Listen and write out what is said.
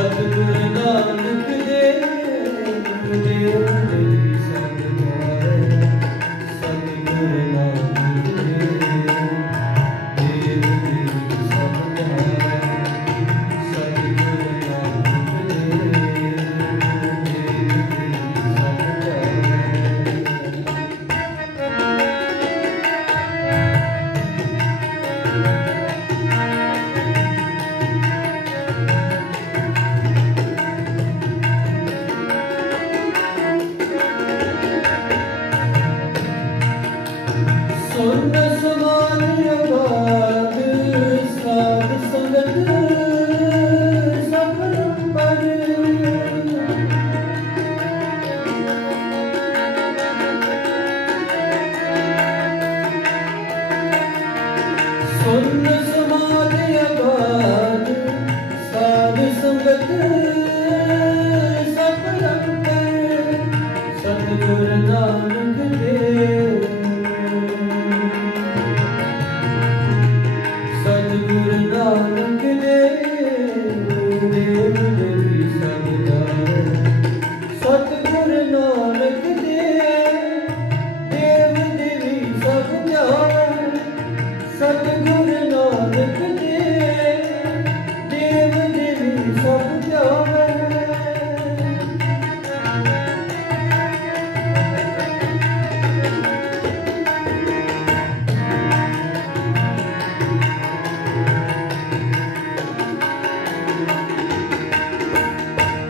Satgur Nanak Dev Dev Thank you.